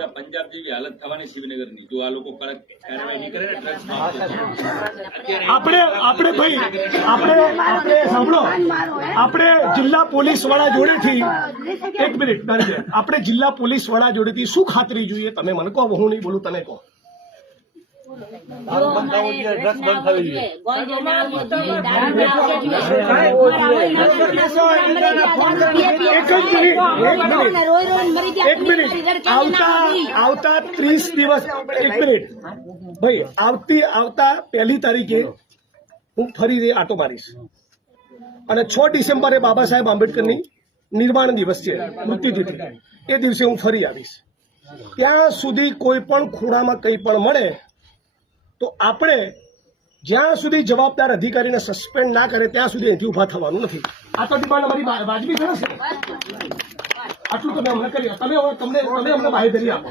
કે પંજાબ જેવી હાલત થવાની શિવનગરની જો આ લોકો કડક કાર્યવાહી નહીં કરે ને ડ્રગ્સ આપણે ભાઈ આપણે સાંભળો, આપણે જિલ્લા પોલીસ વાળા જોડેથી એક મિનિટ આપણે જિલ્લા પોલીસ વાળા જોડેથી શું ખાતરી જોઈએ તમે મને કહો, હું નહીં બોલું, તમે કહો. આવતા 30 દિવસ, એક મિનિટ ભાઈ, આવતા 1 તારીખે હું ફરી આટો મારીશ અને 6 ડિસેમ્બરે બાબા સાહેબ આંબેડકરની નિર્વાણ દિવસ છે, મૃત્યુતિથિ, એ દિવસે હું ફરી આવીશ. ત્યાં સુધી કોઈ પણ ખૂણામાં કંઈ પણ મળે તો આપણે જ્યાં સુધી જવાબદાર અધિકારીને સસ્પેન્ડ ના કરે ત્યાં સુધી અહીંથી ઉભા થવાનું નથી. આ તો ડિમાન્ડ અમારી વાજબી છે. આટલું તમે અમને કરી, તમે અમને બાહેધરી આપો.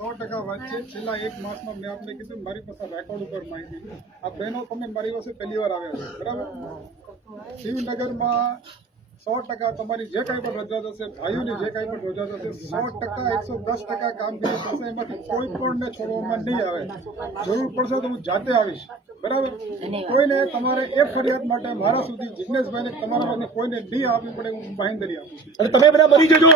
100% વાત છે. છેલ્લા 1 માસમાં મેં આપને કીધું મારી પાસે રેકોર્ડ ઉપર માહિતી. આ બહેનો તમે મારી પાસે પહેલી વાર આવ્યા છો, બરાબર? શિવનગરમાં 100% તમારી જે કાંઈ પણ રજૂઆત હશે, ભાઈઓની જે કાંઈ પણ રજૂઆત હશે, 100% 110% કામગીરી થશે. એમાંથી કોઈ પણને છોડવામાં નહીં આવે. જરૂર પડશે તો હું જાતે આવીશ, બરાબર? કોઈને તમારે એ ફરિયાદ માટે મારા સુધી જિગ્નેશભાઈને તમારા પાસે કોઈને નહીં આપવી પડે, હું બાંહેધરી આપું છું. અને તમે બધા મરી જજો,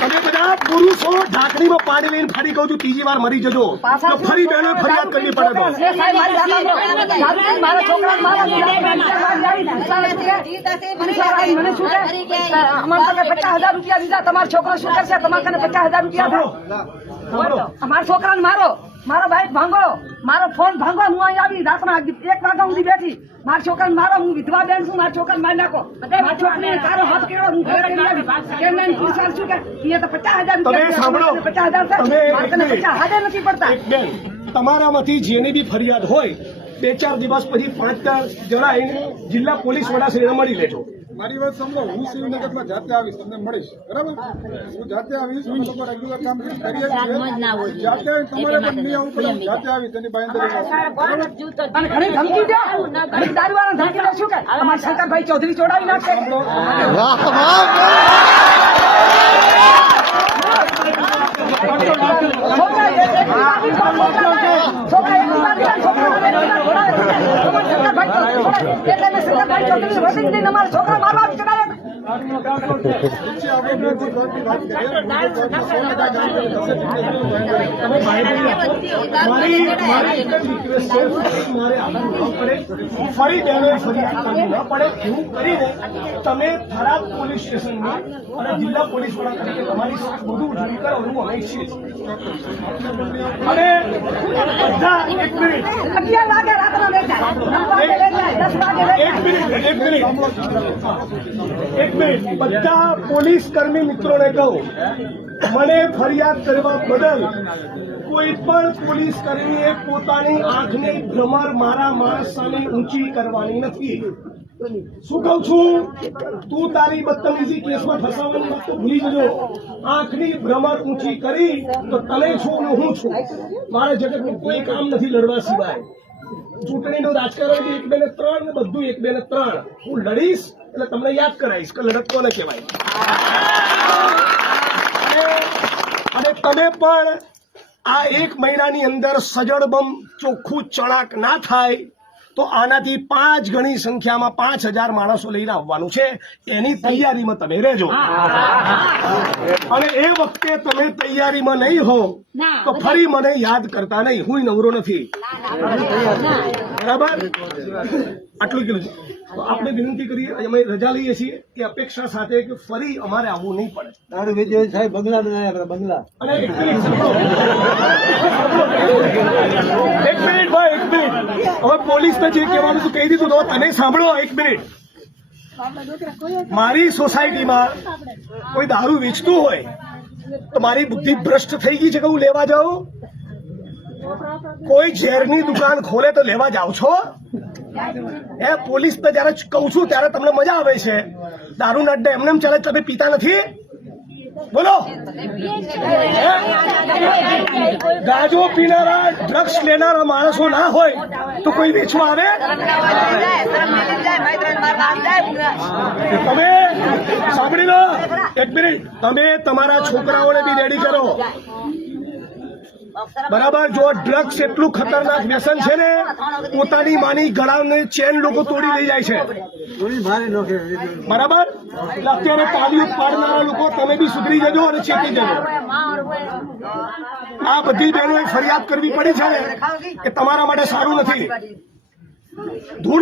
તમે બધા પુરુષો ઢાંકણીમાં પાણી લઈને ફરી કહું છું ત્રીજી વાર મરી જજો તો ફરી બહેનો ફરિયાદ કરવી પડે. તમારો છોકરો શું કરશે? તમારા 50,000 રૂપિયા અમારા છોકરાને મારો બાઇક ભાંગો, મારો ફોન ભાંગો. હું અહીં આવી રાતના 1 વાગ્યા સુધી બેઠી. મારા છોકરાને મારો, હું વિધવા બેન છું, મારા છોકરાને મારી નાખો. મારા છોકરીને તારો હાથ કેળો, હું ઘરે આવી કેમ નહીં પૂછવાનું છું કે અહીંયા તો 50,000 રૂપિયા 50,000 નથી પડતા. તમારામાંથી જેની બી ફરિયાદ હોય 2-4 દિવસ પછી 5 જણા જિલ્લા પોલીસ વડા શ્રીને મળી લેજો. મારી વાત સમજો, હું શિવનગરમાં જાતે આવીશ, તમને મળીશ, બરાબર? હું જાતે આવીશ, હું લોકો રેગ્યુલર કામ કરીએ છીએ. જાતે આવીશ, તમારે પણ નહીં આવવું પડે, હું જાતે આવીશ, એની બાંહેધરી. ઘણી ધમકી દે, ઘણી દારૂવાળા ધમકી દે. શું કે અમારા શંકરભાઈ ચૌધરી ચોડાવી નાખશે? છોકરા મારવા ફરી બહેનો ફરિયાદ કરવી ન પડે એવું કરીને તમે થરાદ પોલીસ સ્ટેશનમાં અને જિલ્લા પોલીસ વડા તરીકે તમારી બધું ઉજવણી કરો એવું અમે ઈચ્છીએ છીએ. અને બધા એક મિનિટ બધા પોલીસ કર્મી મિત્રોને કહું, મને ફરિયાદ કરવા બદલ કોઈ પણ પોલીસ કર્મીએ પોતાની આંખની ભ્રમર મારા માણસ સામે ઊંચી કરવાની નથી. શું કહું છું? તું તારી બદતમીજી કેસમાં ફસાવાની વાત તો ભૂલી જજો. આંખની ભ્રમર ઊંચી કરી તો તને છું ને હું છું. મારે જગતનું કોઈ કામ નથી લડવા સિવાય. ચૂંટણીનું રાજકારણ 1, 2 ને 3 ને બધું 1, 2 ને 3 હું લડીશ એટલે તમને યાદ કરાવીશ કે લડત કોને કહેવાય. અને તમે પણ આ 1 મહિનાની અંદર સજડબમ ચોખ્ખું ચણાક ના થાય તો આનાથી 5 ગણી સંખ્યામાં 5,000 માણસો લઈને આવવાનું છે. એની તૈયારીમાં તમે રહેજો. અને એ વખતે તમે તૈયારીમાં નહીં હો તો ફરી મને યાદ કરતા નહીં. હું નવરો નથી, બરાબર? આટલું કીધું. તો આપણે વિનંતી કરીએ, અમે રજા લઈએ છીએ કે અપેક્ષા સાથે કે ફરી અમારે આવવું નહીં પડે. તારું વિજય સાહેબ બંગલા બનાવ્યા, બંગલા. અને એક મિનિટ ભાઈ, 1 મિનિટ. હવે પોલીસને જે કહેવાનું કહી દીધું તો તમે સાંભળો. 1 મિનિટ. મારી સોસાયટીમાં કોઈ દારૂ વેચતું હોય તો મારી બુદ્ધિ ભ્રષ્ટ થઈ ગઈ છે કે હું લેવા જાઉં? કોઈ ઝેરની દુકાન ખોલે તો લેવા જાવ છો? પોલીસને જયારે કહું છું ત્યારે તમને મજા આવે છે. દારૂના અડ્ડા એમને ચાલે, તમે પીતા નથી? બોલો. ગાંજો પીનારા, ડ્રગ્સ લેનારા માણસો ના હોય તો કોઈ વેચવા આવે? તમે સાંભળી લો, 1 મિનિટ. તમે તમારા છોકરાઓને બી રેડી કરો. બરાબર, જો ડ્રગ્સ એટલું ખતરનાક વ્યસન છે ને, પોતાની માની ગળાની ચેન લોકો તોડી લઈ જાય છે. થોડી મારી નોખે બરાબર, એટલે અત્યારે તાલીઓ પાડનારા લોકો તમે બી સુધરી જજો અને ચેતી જજો. આ બધી બહેનોએ ફરિયાદ કરવી પડી છે ને કે તમારા માટે સારું નથી. ધૂળ